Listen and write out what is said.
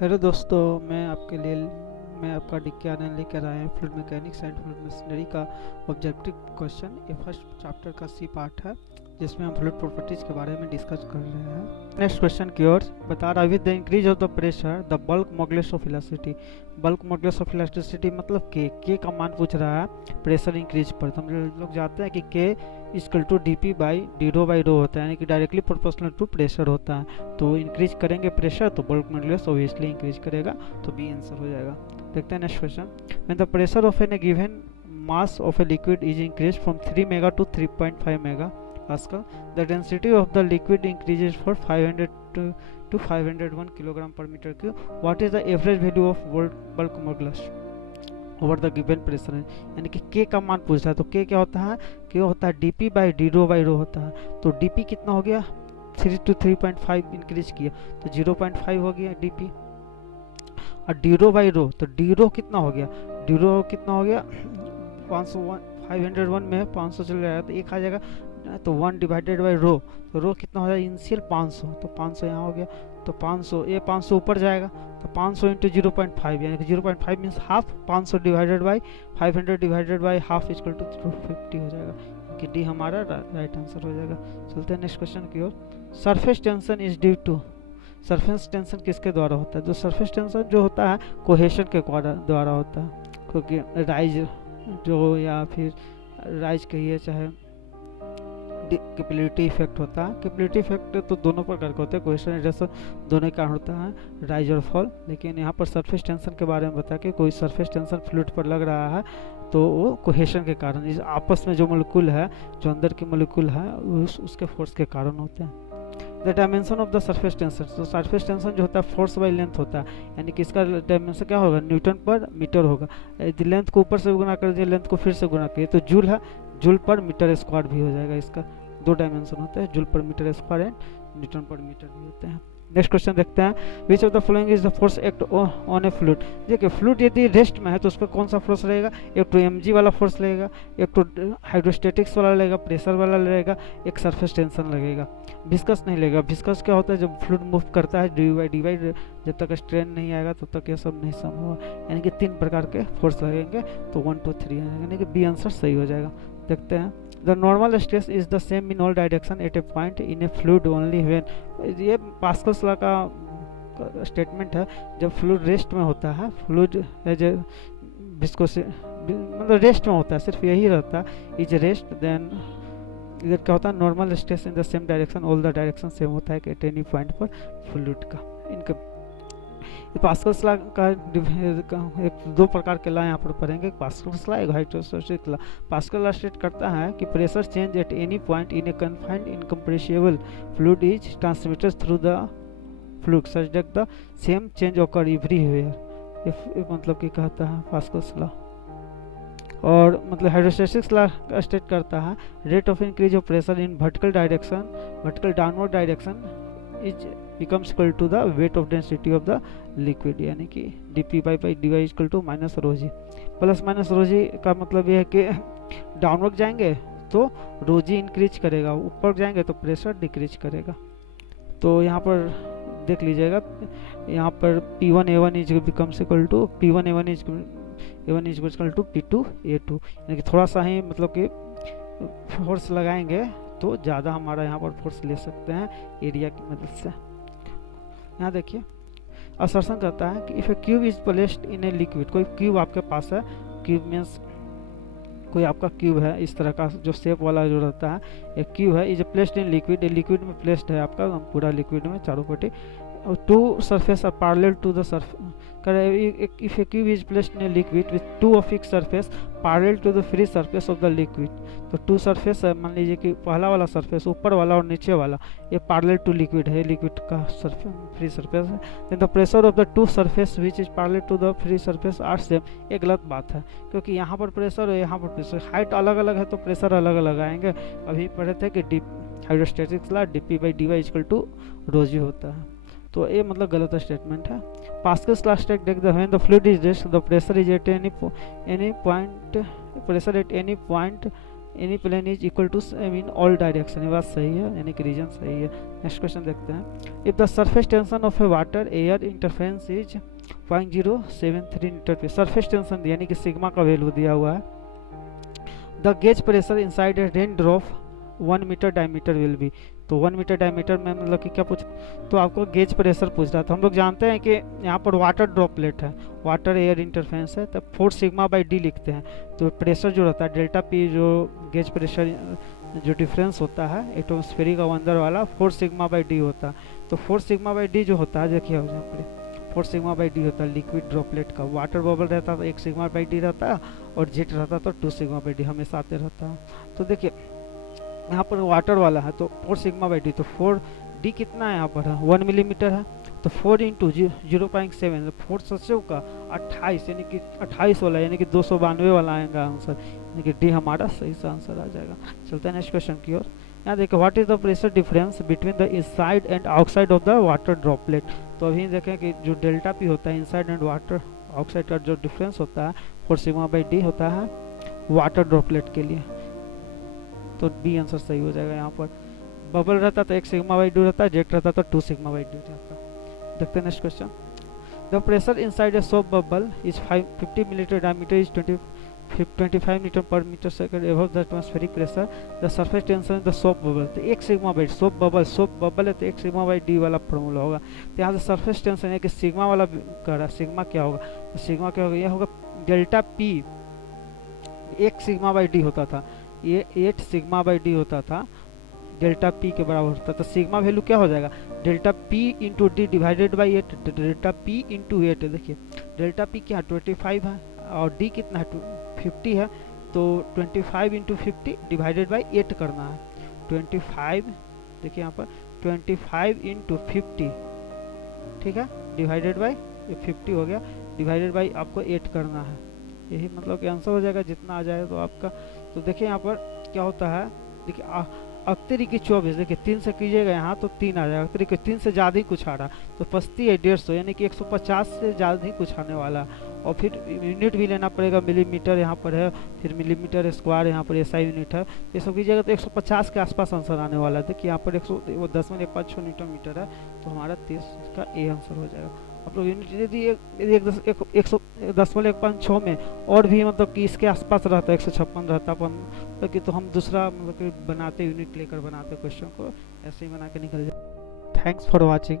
Hello दोस्तों, मैं आपका डिक्की आनंद लेकर आया हूँ fluid mechanics and fluid machinery का ऑब्जेक्टिव क्वेश्चन। ये फर्स्ट चैप्टर का सी पार्ट है जिसमें हम फ्लूइड प्रॉपर्टीज के बारे में डिस्कस कर रहे हैं। नेक्स्ट क्वेश्चन की ओर बता रहा है, with the increase of the pressure the bulk modulus of elasticity. Bulk modulus of elasticity मतलब के का मान पूछ रहा है प्रेशर इंक्रीज पर। तो हम लोग जानते हैं कि K equal to D P by D rho by rho होता है, यानी कि डायरेक्टली प्रोपोर्शनल टू प्रेशर होता है। तो इंक्रीज करेंगे प्रेशर तो बल्क मॉडुलस ऑब्वियसली इंक्रीज करेगा, तो बी आंसर हो जाएगा। देखते हैं next question. When the pressure of an given mass of a liquid is increase from 3 mega to 3.5 mega Pascal, the density of the liquid increases for 500 to 501 kilogram per meter cube. What is the average value of bulk modulus over the given pressure? यानी कि K का मान पूछ रहा है, तो K क्या होता है? K होता है dP by D rho by rho होता है। तो dP कितना हो गया? 3 to 3.5 इंक्रीज किया तो 0.5 हो गया dP। और डी रो बाई रो, तो डी रो कितना हो गया? डी रो कितना हो गया? 501 में 500 चल रहा है तो एक आ जाएगा, तो 1 डिवाइडेड बाई रो, तो रो कितना हो जाएगा? इनिशियल 500, तो 500 यहाँ हो गया, तो 500 ये 500 ऊपर जाएगा, तो 500 इंटू 0.5 यानी कि 0.5 means half. 500 divided by 500 divided by half equal to 250 हो जाएगा, कि डी हमारा राइट आंसर हो जाएगा। चलते हैं नेक्स्ट क्वेश्चन की ओर। Surface tension is due to, surface tension किसके द्वारा होता है? जो सरफेस टेंशन जो होता है कोहेशन के द्वारा होता है, क्योंकि राइज जो या फिर राइज कहिए चाहे कैपिलरिटी इफेक्ट होता है। कैपिलरिटी इफेक्ट तो दोनों प्रकार के होते हैं, कोहेशन एडजस्टन दोनों के कारण होता है, राइज और फॉल। लेकिन यहाँ पर सरफेस टेंशन के बारे में बता कि कोई सरफेस टेंशन फ्लूइड पर लग रहा है तो वो कोहेशन के कारण, इस आपस में जो मॉलिक्यूल है, जो अंदर के मॉलिक्यूल है उसके फोर्स के कारण होते हैं। The dimension of the surface tension, तो सरफेस टेंशन जो होता है फोर्स बाई लेंथ होता है, यानी कि इसका डायमेंशन क्या होगा? न्यूटन पर मीटर होगा। यदि लेंथ को ऊपर से गुना कर दिया, लेंथ को फिर से गुना करिए तो जूल है, जूल पर मीटर स्क्वायर भी हो जाएगा। इसका दो डायमेंशन होते हैं, joule per metre square and newton per metre भी होते हैं। नेक्स्ट क्वेश्चन देखते हैं, which of the following is the force act on a fluid. देखिए फ्लूइड यदि रेस्ट में है तो उस पर कौन सा फोर्स रहेगा? एक तो mg वाला फोर्स लगेगा, एक तो हाइड्रोस्टेटिक्स वाला लगेगा, प्रेशर वाला लगेगा, एक सरफेस टेंशन लगेगा। विस्कस नहीं लगेगा। विस्कस क्या होता है? जब फ्लूइड मूव करता है dy जब तक स्ट्रेन नहीं आएगा तब तक ये सब नहीं सम होगा, यानी कि 3 प्रकार के फोर्स लगेंगे, तो 1 2 3 यानी कि बी आंसर सही हो जाएगा। देखते हैं, the normal stress is the same in all direction at A point in A fluid only when, ये पास्कल्स लॉ का स्टेटमेंट है। जब फ्लूइड रेस्ट में होता है, फ्लूइड एज ए विस्कोस मतलब रेस्ट में होता है, सिर्फ यही रहता है इज रेस्ट, देन इधर क्या होता है? Normal stress in the same direction, all the direction same होता है एट एनी पॉइंट पर फ्लूइड का। इनका पास्कल्स लॉ का एक 2 प्रकार के लॉ यहाँ पर पढ़ेंगे, पास्कल्स लॉ, एक hydrostatic law. Pascal law state करता है कि pressure change at any point in A confined incompressible fluid is transmitted through the fluid such that the same change occur everywhere, मतलब कि कहता है पास्कल्स लॉ। और मतलब हाइड्रोस्टैटिक्स लॉ स्टेट करता है rate of increase of pressure in vertical direction, vertical downward direction is becomes equal to the weight of density of the liquid, यानी कि dp by dy is equal to minus rho g. Plus minus rho g का मतलब ये है कि downward जाएंगे तो रो जी increase करेगा, ऊपर जाएंगे तो प्रेशर डिक्रीज करेगा। तो यहाँ पर देख लीजिएगा, यहाँ पर P1 A1 is becomes equal to P1 A1 is equal to P2 A2, यानी कि थोड़ा सा ही मतलब कि फोर्स लगाएंगे तो ज़्यादा हमारा यहाँ पर फोर्स ले सकते हैं एरिया की मदद से। यहाँ देखिए, असर्शन करता है कि if A cube is placed in a liquid, कोई क्यूब आपके पास है, क्यूब मीन्स कोई आपका क्यूब है इस तरह का जो शेप वाला जो रहता है, एक क्यूब है, is placed in liquid, a liquid में प्लेस्ड है आपका पूरा लिक्विड में चारों पट्टी, two surface are parallel to the surface. if a cube is placed in a liquid with two of its surface parallel to the free surface of the liquid, तो to surface है, मान लीजिए कि पहला वाला सरफेस ऊपर वाला और नीचे वाला ये पैरेलल टू लिक्विड है, लिक्विड का सरफेस फ्री सरफेस है, then the pressure of the two surface which is parallel to the free surface are same. ये गलत बात है, क्योंकि यहाँ पर प्रेशर और यहाँ पर प्रेशर, हाइट अलग अलग है तो प्रेशर अलग अलग आएंगे। अभी पढ़े थे कि hydrostatics law dp by dy equal to rho g होता है, तो ये मतलब गलत स्टेटमेंट है। Pascal's law state that the when the fluid is rest the pressure is at any point, pressure at any point any plane is equal to same in all direction, ये बात सही है, यानी कि रीजन सही है। Next question देखते हैं। If the surface tension of a water air interference is 0.073 metre per, surface tension यानी कि सिग्मा का वैल्यू दिया हुआ है। The gauge pressure inside a rain drop 1 metre diameter will be, तो 1 मीटर डायमीटर में मतलब कि क्या पूछ, तो आपको गेज प्रेशर पूछ रहा था। हम लोग जानते हैं कि यहाँ पर वाटर ड्रॉपलेट है, वाटर एयर इंटरफेरेंस है, तब 4 सिग्मा बाई डी लिखते हैं। तो प्रेशर जो रहता है डेल्टा पी, जो गेज प्रेशर जो डिफरेंस होता है एटमॉस्फेरिक का अंदर वाला 4 सिग्मा बाई डी होता है। तो 4 सिग्मा बाई डी जो होता है, देखिए यहाँ पर 4 सिग्मा बाई डी होता है लिक्विड ड्रॉपलेट का। वाटर बबल रहता तो 1 सिग्मा बाई डी रहता है, और जेट रहता तो 2 सिग्मा बाई डी हमेशा आते रहता है। तो देखिए यहाँ पर वाटर वाला है तो 4 सिग्मा बाई डी, तो 4 डी कितना है यहाँ पर है 1 मिलीमीटर है, तो 4 इंटू 0.7, 4 सच्चों का 28, यानी कि 28 वाला, यानी कि 292 वाला आएगा आंसर, यानी कि डी हमारा सही से आंसर आ जाएगा। चलते हैं नेक्स्ट क्वेश्चन की ओर। यहाँ देखो what is the pressure difference between the inside and outside of the water droplet. तो अभी देखें कि जो डेल्टा पी होता है इनसाइड एंड वाटर आउटसाइड का जो डिफरेंस होता है 4 सिग्मा बाई डी होता है वाटर ड्रॉपलेट के लिए, तो बी आंसर सही हो जाएगा। यहाँ पर बबल रहता तो 1 सिग्मा बाई डी रहता है, जेट रहता तो 2 सिग्मा बाई डी रहता। देखते हैं next question. The pressure inside a soap bubble is 50 millimetre diameter is 25 metre per metre second above the atmospheric pressure, the surface tension the soap bubble, तो 1 sigma by soap bubble है तो 1 sigma by D वाला formula होगा। तो यहाँ से surface tension है कि सिग्मा वाला कह रहा है, सिग्मा क्या होगा, तो सिग्मा क्या होगा, यह होगा delta P, 1 sigma by D होता था, ये 8 सिग्मा बाई डी होता था, डेल्टा पी के बराबर होता था। तो सिग्मा वैल्यू क्या हो जाएगा, delta P into D divided by 8, delta P into 8, देखिए डेल्टा पी क्या 25 है और डी कितना है 50 है, तो 25 इंटू 50 डिवाइडेड बाई 8 करना है। 25 देखिए यहाँ पर 25 इंटू 50, ठीक है, डिवाइडेड बाई 50 हो गया, डिवाइडेड बाई आपको 8 करना है, यही मतलब कि आंसर हो जाएगा जितना आ जाए तो आपका। तो देखिए यहाँ पर क्या होता है, देखिए अक्तरी की 24, देखिए 3 से कीजिएगा यहाँ तो 3 आ जाएगा, अक्तरी की 3 से ज़्यादा ही कुछ आ रहा, तो पस्ती है 150, यानी कि 150 से ज़्यादा ही कुछ आने वाला। और फिर यूनिट भी लेना पड़ेगा, मिलीमीटर यहाँ पर है, फिर मिलीमीटर स्क्वायर यहाँ पर ऐसा यूनिट है, ये सब कीजिएगा तो 150 के आसपास आंसर आने वाला है। देखिए यहाँ पर 110.56 न्यूटन मीटर है, तो हमारा 30 का ए आंसर हो जाएगा। आप लोग यूनिट यदि 110.16 में और भी मतलब कि इसके आसपास रहता 156 रहता अपन कि, तो हम दूसरा मतलब कि बनाते यूनिट लेकर बनाते क्वेश्चन को, ऐसे ही बना के निकल जाए। Thanks for watching.